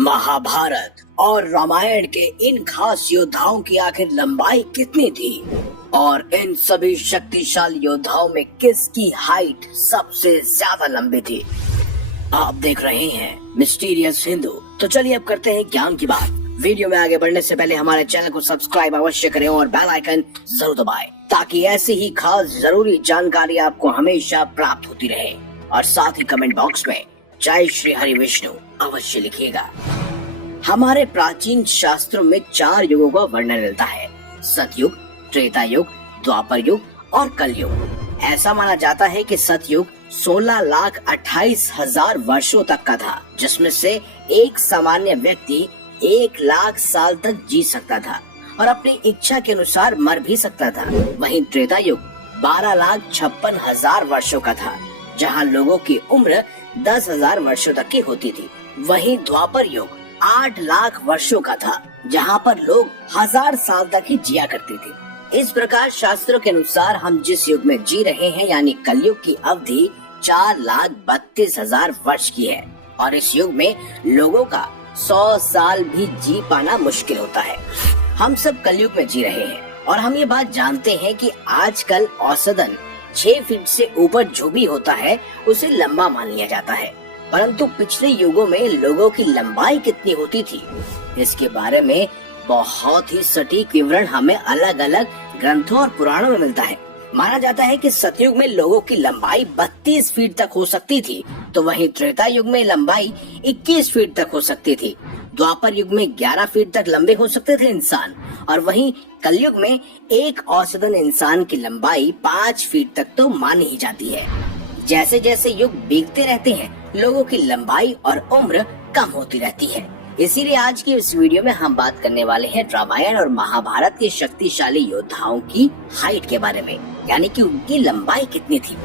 महाभारत और रामायण के इन खास योद्धाओं की आखिर लंबाई कितनी थी और इन सभी शक्तिशाली योद्धाओं में किसकी हाइट सबसे ज्यादा लंबी थी। आप देख रहे हैं मिस्टीरियस हिंदू। तो चलिए अब करते हैं ज्ञान की बात। वीडियो में आगे बढ़ने से पहले हमारे चैनल को सब्सक्राइब अवश्य करें और बेल आइकन जरूर दबाएं ताकि ऐसी ही खास जरूरी जानकारी आपको हमेशा प्राप्त होती रहे। और साथ ही कमेंट बॉक्स में जय श्री हरि विष्णु अवश्य लिखिएगा। हमारे प्राचीन शास्त्रों में 4 युगों का वर्णन मिलता है, सतयुग, त्रेता युग, द्वापर युग और कलयुग। ऐसा माना जाता है कि सतयुग 16,28,000 वर्षों तक का था, जिसमें से एक सामान्य व्यक्ति 1,00,000 साल तक जी सकता था और अपनी इच्छा के अनुसार मर भी सकता था। वहीं त्रेता युग 12,56,000 वर्षों का था, जहां लोगों की उम्र 10,000 वर्षों तक की होती थी। वहीं द्वापर युग 8,00,000 वर्षों का था, जहां पर लोग 1000 साल तक ही जिया करते थे। इस प्रकार शास्त्रों के अनुसार हम जिस युग में जी रहे हैं यानी कलयुग की अवधि 4,32,000 वर्ष की है और इस युग में लोगों का 100 साल भी जी पाना मुश्किल होता है। हम सब कलयुग में जी रहे हैं और हम ये बात जानते हैं कि आजकल औसतन 6 फीट से ऊपर जो भी होता है उसे लंबा मान लिया जाता है, परंतु पिछले युगों में लोगों की लंबाई कितनी होती थी इसके बारे में बहुत ही सटीक विवरण हमें अलग अलग ग्रंथों और पुराणों में मिलता है। माना जाता है कि सतयुग में लोगों की लंबाई 32 फीट तक हो सकती थी, तो वहीं त्रेता युग में लंबाई 21 फीट तक हो सकती थी। द्वापर युग में 11 फीट तक लंबे हो सकते थे इंसान और वहीं कलयुग में एक औसतन इंसान की लंबाई 5 फीट तक तो मानी ही जाती है। जैसे जैसे युग बीतते रहते हैं लोगों की लंबाई और उम्र कम होती रहती है। इसीलिए आज की इस वीडियो में हम बात करने वाले हैं रामायण और महाभारत के शक्तिशाली योद्धाओं की हाइट के बारे में, यानी कि उनकी लंबाई कितनी थी।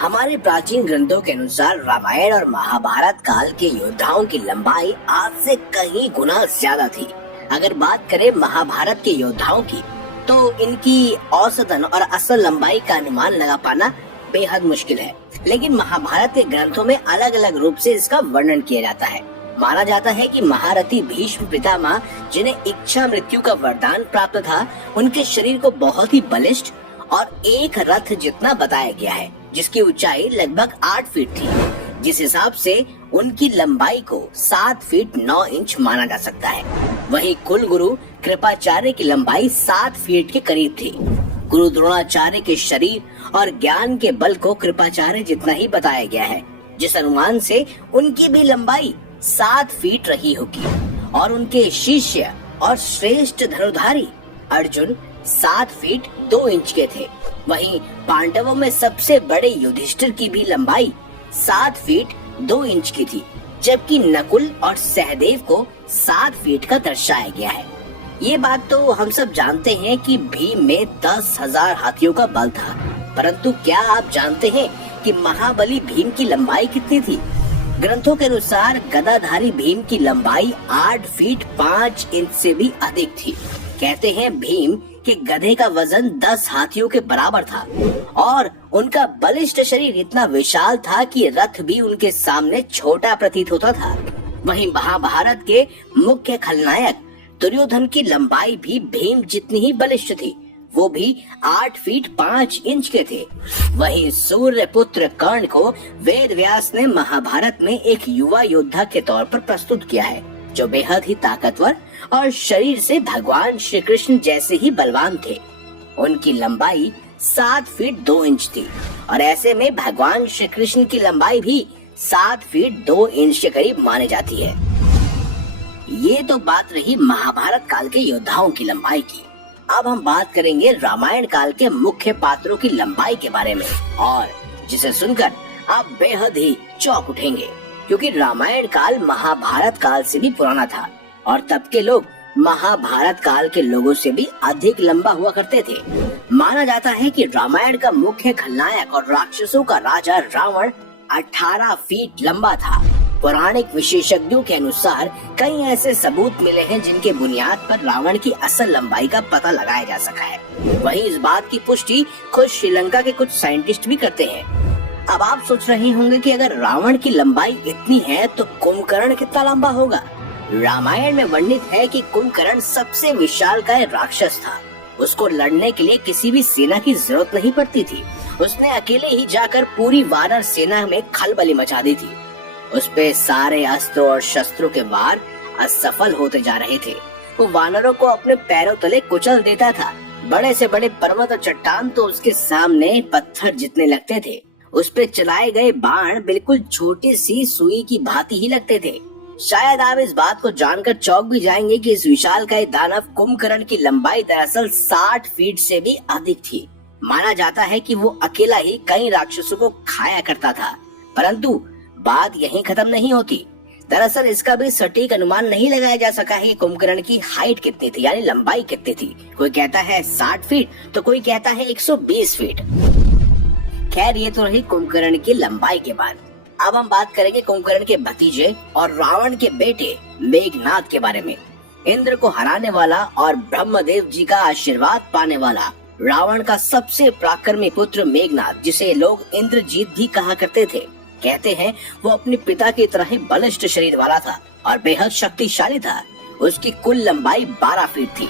हमारे प्राचीन ग्रंथों के अनुसार रामायण और महाभारत काल के योद्धाओं की लंबाई आज से कहीं गुना ज्यादा थी। अगर बात करें महाभारत के योद्धाओं की तो इनकी औसतन और असल लंबाई का अनुमान लगा पाना बेहद मुश्किल है, लेकिन महाभारत के ग्रंथों में अलग अलग रूप से इसका वर्णन किया जाता है। माना जाता है कि महारथी भीष्म पितामह, जिन्हें इच्छा मृत्यु का वरदान प्राप्त था, उनके शरीर को बहुत ही बलिष्ठ और एक रथ जितना बताया गया है, जिसकी ऊंचाई लगभग 8 फीट थी। जिस हिसाब से उनकी लंबाई को 7 फीट 9 इंच माना जा सकता है। वहीं कुल गुरु कृपाचार्य की लंबाई 7 फीट के करीब थी। गुरु द्रोणाचार्य के शरीर और ज्ञान के बल को कृपाचार्य जितना ही बताया गया है, जिस अनुमान से उनकी भी लंबाई 7 फीट रही होगी। और उनके शिष्य और श्रेष्ठ धनुधारी अर्जुन 7 फीट 2 इंच के थे। वहीं पांडवों में सबसे बड़े युधिष्ठिर की भी लंबाई 7 फीट 2 इंच की थी, जबकि नकुल और सहदेव को 7 फीट का दर्शाया गया है। ये बात तो हम सब जानते हैं कि भीम में 10,000 हाथियों का बल था, परंतु क्या आप जानते हैं कि महाबली भीम की लंबाई कितनी थी? ग्रंथों के अनुसार गदाधारी भीम की लंबाई 8 फीट 5 इंच से भी अधिक थी। कहते हैं भीम के गधे का वजन 10 हाथियों के बराबर था और उनका बलिष्ठ शरीर इतना विशाल था कि रथ भी उनके सामने छोटा प्रतीत होता था। वहीं महाभारत के मुख्य खलनायक दुर्योधन की लंबाई भी भीम जितनी ही बलिष्ठ थी, वो भी 8 फीट 5 इंच के थे। वहीं सूर्य पुत्र कर्ण को वेद व्यास ने महाभारत में एक युवा योद्धा के तौर पर प्रस्तुत किया है, जो बेहद ही ताकतवर और शरीर से भगवान श्री कृष्ण जैसे ही बलवान थे। उनकी लंबाई 7 फीट 2 इंच थी और ऐसे में भगवान श्री कृष्ण की लंबाई भी 7 फीट 2 इंच के करीब मानी जाती है। ये तो बात रही महाभारत काल के योद्धाओं की लंबाई की। अब हम बात करेंगे रामायण काल के मुख्य पात्रों की लंबाई के बारे में, और जिसे सुनकर आप बेहद ही चौंक उठेंगे, क्योंकि रामायण काल महाभारत काल से भी पुराना था और तब के लोग महाभारत काल के लोगों से भी अधिक लंबा हुआ करते थे। माना जाता है कि रामायण का मुख्य खलनायक और राक्षसों का राजा रावण 18 फीट लंबा था। पौराणिक विशेषज्ञों के अनुसार कई ऐसे सबूत मिले हैं जिनके बुनियाद पर रावण की असल लंबाई का पता लगाया जा सका है। वहीं इस बात की पुष्टि खुद श्रीलंका के कुछ साइंटिस्ट भी करते हैं। अब आप सोच रहे होंगे कि अगर रावण की लंबाई इतनी है तो कुंभकर्ण कितना लंबा होगा। रामायण में वर्णित है कि कुंभकर्ण सबसे विशालकाय राक्षस था। उसको लड़ने के लिए किसी भी सेना की जरूरत नहीं पड़ती थी। उसने अकेले ही जाकर पूरी वानर सेना में खलबली मचा दी थी। उस पे सारे अस्त्रों और शस्त्रों के वार असफल होते जा रहे थे। वो वानरों को अपने पैरों तले कुचल देता था। बड़े से बड़े पर्वत और चट्टान तो उसके सामने पत्थर जितने लगते थे। उस पे चलाए गए बाण बिल्कुल छोटी सी सुई की भांति ही लगते थे। शायद आप इस बात को जानकर चौंक भी जाएंगे कि इस विशालकाय दानव कुंभकर्ण की लंबाई दरअसल 60 फीट से भी अधिक थी। माना जाता है कि वो अकेला ही कई राक्षसों को खाया करता था। परंतु बात यहीं खत्म नहीं होती। दरअसल इसका भी सटीक अनुमान नहीं लगाया जा सका है कि कुंभकर्ण की हाइट कितनी थी, यानी लंबाई कितनी थी। कोई कहता है 60 फीट तो कोई कहता है 120 फीट। खैर ये तो रही कुंभकर्ण की लंबाई के बाद। अब हम बात करेंगे कुंभकर्ण के भतीजे और रावण के बेटे मेघनाद के बारे में। इंद्र को हराने वाला और ब्रह्मदेव जी का आशीर्वाद पाने वाला रावण का सबसे पराक्रमी पुत्र मेघनाद, जिसे लोग इंद्रजीत भी कहा करते थे। कहते हैं वो अपने पिता की तरह ही बलिष्ठ शरीर वाला था और बेहद शक्तिशाली था। उसकी कुल लंबाई 12 फीट थी।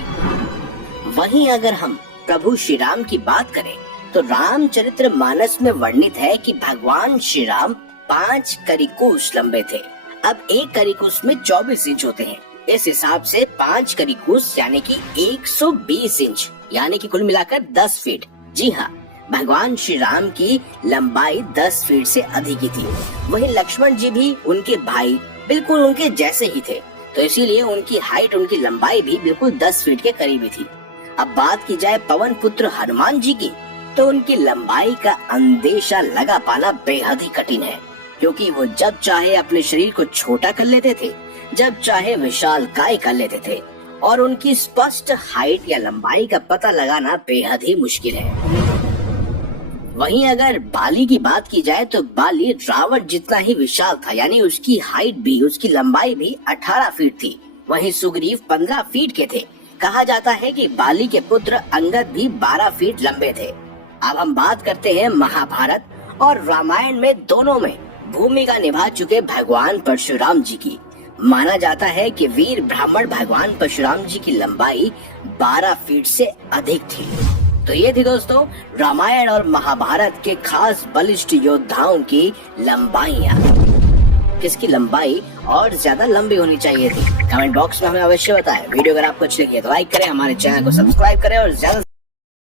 वहीं अगर हम प्रभु श्री राम की बात करें तो रामचरित्र मानस में वर्णित है कि भगवान श्री राम 5 करिकुश लंबे थे। अब एक करिकुश में 24 इंच होते हैं। इस हिसाब से 5 करिकुश यानी कि 120 इंच, यानी कि कुल मिलाकर 10 फीट। जी हाँ, भगवान श्री राम की लंबाई 10 फीट से अधिक ही थी। वहीं लक्ष्मण जी भी उनके भाई बिल्कुल उनके जैसे ही थे, तो इसीलिए उनकी हाइट, उनकी लंबाई भी बिल्कुल 10 फीट के करीब ही थी। अब बात की जाए पवन पुत्र हनुमान जी की, तो उनकी लंबाई का अंदेशा लगा पाना बेहद ही कठिन है, क्योंकि वो जब चाहे अपने शरीर को छोटा कर लेते थे, जब चाहे विशालकाय कर लेते थे, और उनकी स्पष्ट हाइट या लंबाई का पता लगाना बेहद ही मुश्किल है। वहीं अगर बाली की बात की जाए तो बाली रावण जितना ही विशाल था, यानी उसकी हाइट भी, उसकी लंबाई भी 18 फीट थी। वहीं सुग्रीव 15 फीट के थे। कहा जाता है कि बाली के पुत्र अंगद भी 12 फीट लंबे थे। अब हम बात करते हैं महाभारत और रामायण में दोनों में भूमिका निभा चुके भगवान परशुराम जी की। माना जाता है कि वीर ब्राह्मण भगवान परशुराम जी की लंबाई 12 फीट से अधिक थी। तो ये थी दोस्तों रामायण और महाभारत के खास बलिष्ठ योद्धाओं की लंबाइयाँ। किसकी लंबाई और ज्यादा लंबी होनी चाहिए थी, कमेंट बॉक्स में हमें अवश्य बताएं। वीडियो अगर आपको अच्छी लगी है तो लाइक करें, हमारे चैनल को सब्सक्राइब करें और ज्यादा